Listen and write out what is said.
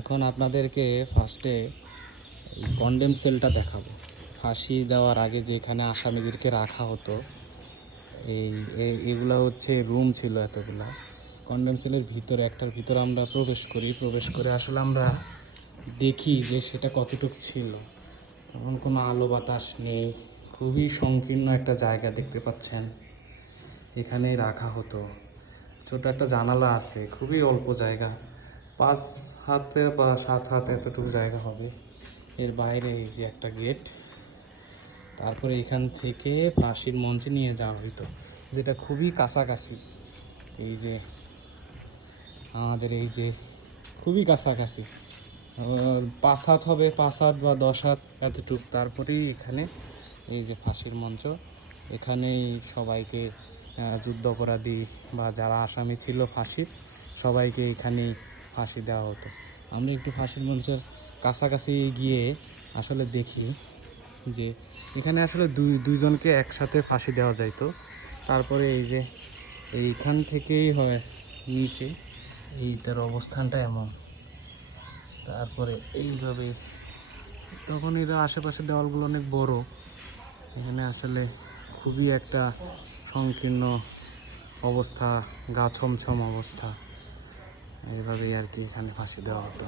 এখন আপনাদেরকে ফার্স্টে এই কন্ডেম সেলটা দেখাবো। ফাঁসি দেওয়ার আগে যেখানে আসামিদেরকে রাখা হতো, এগুলা হচ্ছে রুম ছিল এতগুলা। কন্ডেম সেলের ভিতরে একটার ভিতরে আমরা প্রবেশ করে আসলে আমরা দেখি যে সেটা কতটুকু ছিল। তখন কোনো আলো বাতাস নেই, খুবই সংকীর্ণ একটা জায়গা দেখতে পাচ্ছেন। এখানেই রাখা হতো। ছোট একটা জানালা আছে, খুবই অল্প জায়গা, 5 হাতে বা 7 হাত এতটুকু জায়গা হবে। এর বাইরে এই যে একটা গেট। তারপরে এখান থেকে ফাঁসির মঞ্চে নিয়ে যাওয়া হইতো, যেটা খুবই কাছাকাছি। এই যে আমাদের এই যে খুবই কাছাকাছি, 5 হাত হবে, 5 হাত বা 10 হাত এতটুকু। তারপরেই এখানে এই যে ফাঁসির মঞ্চ, এখানেই সবাইকে যুদ্ধ অপরাধী বা যারা আসামি ছিল ফাঁসির, সবাইকে এখানেই ফাঁসি দেওয়া হতো। আমরা একটু ফাঁসির মঞ্চের কাছাকাছি গিয়ে আসলে দেখি যে এখানে আসলে দুইজনকে একসাথে ফাঁসি দেওয়া যাইতো। তারপরে এই যে এইখান থেকেই হয় নিচে, এইটার অবস্থানটা এমন। তারপরে এইভাবে, তখন এরা আশেপাশে দেওয়ালগুলো অনেক বড়, এখানে আসলে খুবই একটা সংকীর্ণ অবস্থা, গা ছমছম অবস্থা। এইভাবেই আর কি এখানে ফাঁসি দেওয়া হতো।